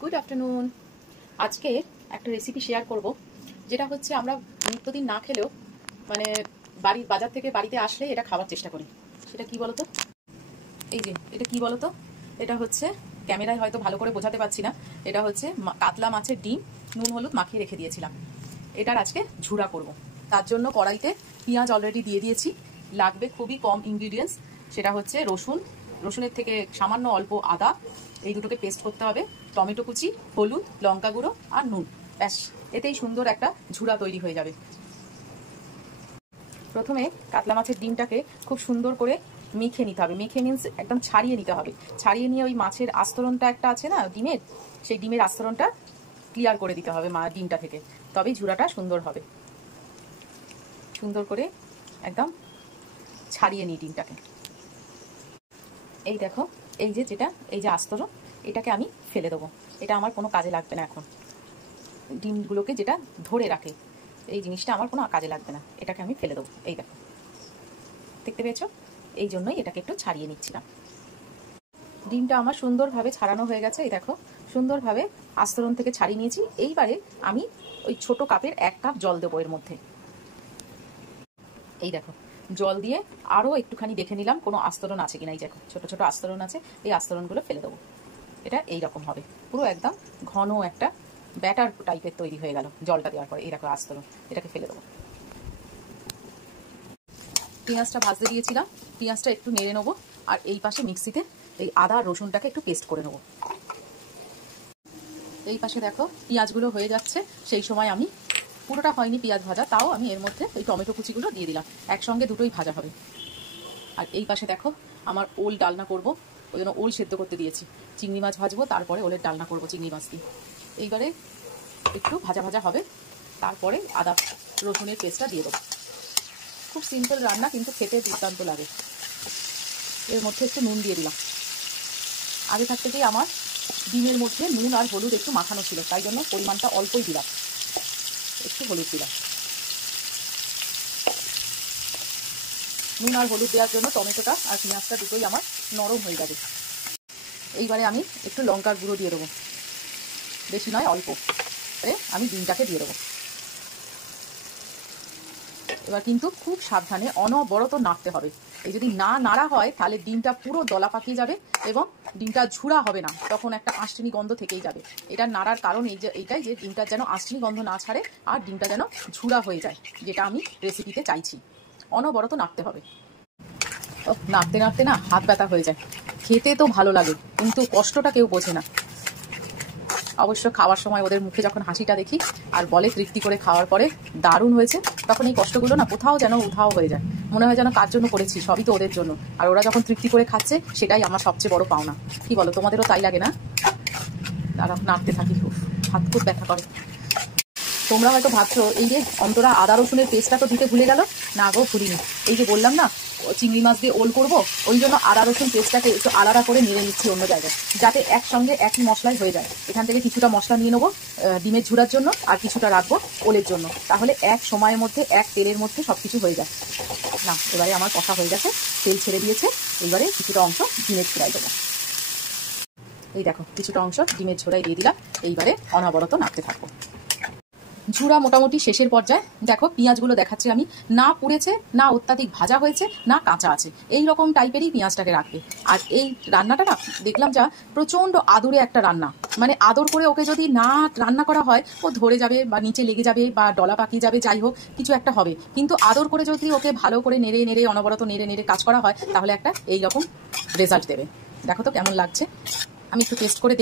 Good afternoon. আজকে একটা recipe share করব, যেটা হচ্ছে আমরা নিত্যদিন না খেলেও মানে বাজার থেকে বাড়িতে আসলে এটা খাওয়ার চেষ্টা করি। সেটা কি বলতো? এই যে এটা কি বলতো, এটা হচ্ছে ক্যামেরায় হয়তো ভালো করে বোঝাতে পারছি না। এটা হচ্ছে কাতলা মাছের ডিম নুন হলুদ মাখিয়ে রেখে দিয়েছিলাম। এটার আজকে ঝুরা করব। তার জন্য কড়াইতে পেঁয়াজ অলরেডি দিয়ে দিয়েছি। লাগবে খুবই কম ইনগ্রিডিয়েন্টস, সেটা হচ্ছে রসুনের থেকে সামান্য অল্প আদা, এই দুটোকে পেস্ট করতে হবে, টমেটো কুচি, হলুদ, লঙ্কা গুঁড়ো আর নুন। ব্যাস, এতেই সুন্দর একটা ঝুরা তৈরি হয়ে যাবে। প্রথমে কাতলা মাছের ডিমটাকে খুব সুন্দর করে মেখে নিতে হবে। মেখে মিন্স একদম ছাড়িয়ে নিতে হবে। ছাড়িয়ে নিয়ে ওই মাছের আস্তরণটা একটা আছে না ডিমের, সেই ডিমের আস্তরণটা ক্লিয়ার করে দিতে হবে ডিমটা থেকে, তবেই ঝুরাটা সুন্দর হবে। সুন্দর করে একদম ছাড়িয়ে নিই ডিমটাকে। এই দেখো, এই যে আস্তরণ, এটাকে আমি ফেলে দেবো। এটা আমার কোনো কাজে লাগবে না এখন। ডিমগুলোকে যেটা ধরে রাখে, এই জিনিসটা আমার কোনো কাজে লাগবে না, এটাকে আমি ফেলে দেবো। এই দেখো, দেখতে পেয়েছো? এই জন্যই এটাকে একটু ছাড়িয়ে নিচ্ছিলাম। ডিমটা আমার সুন্দরভাবে ছাড়ানো হয়ে গেছে। এই দেখো, সুন্দরভাবে আস্তরণ থেকে ছাড়িয়ে নিয়েছি। এইবারে আমি ওই ছোট কাপের 1 কাপ জল দেবো এর মধ্যে। এই দেখো, জল দিয়ে আরও একটুখানি দেখে নিলাম কোনো আস্তরণ আছে কিনা। এই দেখো, ছোট ছোট আস্তরণ আছে, এই আস্তরণগুলো ফেলে দেবো। এটা এইরকম হবে, পুরো একদম ঘন একটা ব্যাটার টাইপের তৈরি হয়ে গেল জলটা দেওয়ার পরে। এই দেখো আস্তরণ, এটাকে ফেলে দেবো। পেঁয়াজটা ভাজতে দিয়েছিলাম, পেঁয়াজটা একটু নেড়ে নেবো। আর এই পাশে মিক্সিতে এই আদা রসুনটাকে একটু পেস্ট করে নেবো। এই পাশে দেখো পেঁয়াজগুলো হয়ে যাচ্ছে, সেই সময় আমি পুরোটা হয়নি পেঁয়াজ ভাজা, তাও আমি এর মধ্যে এই টমেটো কুচিগুলো দিয়ে দিলাম। একসঙ্গে দুটোই ভাজা হবে। আর এই পাশে দেখো আমার ওল ডালনা করব, ওই জন্য ওল সেদ্ধ করতে দিয়েছি। চিংড়ি মাছ ভাজবো, তারপরে ওলের ডালনা করবো চিংড়ি মাছ দিয়ে। এইবারে একটু ভাজা ভাজা হবে, তারপরে আদা রসুনের পেস্টটা দিয়ে দেবো। খুব সিম্পল রান্না, কিন্তু খেতে দুর্দান্ত লাগে। এর মধ্যে একটু নুন দিয়ে দিলাম। আগে থাকতেই আমার ডিমের মধ্যে নুন আর হলুদ একটু মাখানো ছিল, তাই জন্য পরিমাণটা অল্পই দিলাম, একটু হলুদ দিলাম। নুন আর হলুদ দেওয়ার জন্য টমেটোটা আর পেঁয়াজটা দুটোই আমার নরম হয়ে যাবে। এইবারে আমি একটু লঙ্কার গুঁড়ো দিয়ে দেবো, বেশি নয় অল্প। আমি ডিমটাকে দিয়ে দেবো। এবার কিন্তু খুব সাবধানে অনবরত নাড়তে হবে। এই যদি না নাড়া হয় তাহলে ডিমটা পুরো দলা পাকিয়ে যাবে এবং ডিমটা ঝুরা হবে না, তখন একটা আঁশটিনি গন্ধ থেকেই যাবে। এটা নাড়ার কারণ এইটাই যে ডিমটা যেন আঁশটিনি গন্ধ না ছাড়ে আর ডিমটা যেন ঝুরা হয়ে যায়, যেটা আমি রেসিপিতে চাইছি। অনবরত নাড়তে হবে। নাড়তে নাড়তে না হাত ব্যথা হয়ে যায়। খেতে তো ভালো লাগে, কিন্তু কষ্টটা কেউ বোঝে না। অবশ্য খাওয়ার সময় ওদের মুখে যখন হাসিটা দেখি আর বলে তৃপ্তি করে খাওয়ার পরে দারুণ হয়েছে, তখন এই কষ্টগুলো না কোথাও যেন উধাও হয়ে যায়। মনে হয় যেন কার জন্য করেছি, সবই তো ওদের জন্য। আর ওরা যখন তৃপ্তি করে খাচ্ছে, সেটাই আমার সবচেয়ে বড় পাওনা। কি বলো, তোমাদেরও তাই লাগে না? আর নাড়তে থাকি, খুব হাত খুব ব্যথা করে। তোমরা হয়তো ভাবছো এই যে অন্তরা আদা রসুনের পেস্টটা তো দিতে ভুলে গেল। না গো, ভুলিনি। এই যে বললাম না চিংড়ি মাছ দিয়ে ওল করবো, ওই জন্য আদা রসুন পেস্টটাকে একটু আলাদা করে নিয়ে নিচ্ছি অন্য জায়গায়, যাতে একসঙ্গে একই মশলাই হয়ে যায়। এখান থেকে কিছুটা মশলা নিয়ে নেবো ডিমের ঝুরার জন্য, আর কিছুটা রাখবো ওলের জন্য। তাহলে এক সময়ের মধ্যে এক তেলের মধ্যে সবকিছু হয়ে যায়। না, এবারে আমার কষা হয়ে গেছে, তেল ছেড়ে দিয়েছে। এবারে কিছুটা অংশ ডিমের ঝোড়াই দেবো। এই দেখো, কিছুটা অংশ ডিমের ঝোড়াই দিয়ে দিলাম। এইবারে অনবরত নাড়তে থাকবো। ঝুরা মোটামুটি শেষের পর্যায়ে। দেখো পেঁয়াজগুলো দেখাচ্ছি আমি, না পুড়েছে, না অত্যাধিক ভাজা হয়েছে, না কাঁচা আছে, এই রকম টাইপেরই পেঁয়াজটাকে রাখবে। আর এই রান্নাটা না দেখলাম যা প্রচণ্ড আদুরে একটা রান্না। মানে আদর করে ওকে যদি না রান্না করা হয়, ও ধরে যাবে বা নিচে লেগে যাবে বা ডলা পাকিয়ে যাবে, যাই হোক কিছু একটা হবে। কিন্তু আদর করে যদি ওকে ভালো করে নেড়ে নেড়ে অনবরত নেড়ে নেড়ে কাজ করা হয়, তাহলে একটা এইরকম রেজাল্ট দেবে। দেখো তো কেমন লাগছে। আমি একটু টেস্ট করে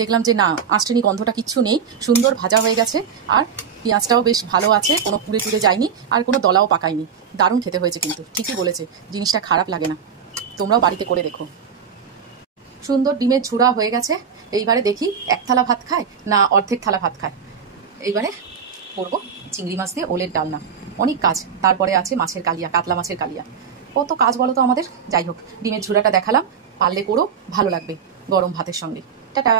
দেখলাম যে না, আঁশটিনি গন্ধটা কিচ্ছু নেই, সুন্দর ভাজা হয়ে গেছে। আর পেঁয়াজটাও বেশ ভালো আছে, কোনো পুড়ে টুড়ে যায়নি, আর কোনো দলাও পাকায়নি। দারুণ খেতে হয়েছে, কিন্তু ঠিকই বলেছে, জিনিসটা খারাপ লাগে না। তোমরাও বাড়িতে করে দেখো। সুন্দর ডিমের ঝুরা হয়ে গেছে। এইবারে দেখি 1 থালা ভাত খায় না অর্ধেক থালা ভাত খায়। এইবারে করবো চিংড়ি মাছ দিয়ে ওলের ডালনা। অনেক কাজ, তারপরে আছে মাছের কালিয়া, কাতলা মাছের কালিয়া। কত কাজ বলো তো আমাদের। যাই হোক, ডিমের ঝুরাটা দেখালাম, পারলে করো, ভালো লাগবে গরম ভাতের সঙ্গে। টাটা।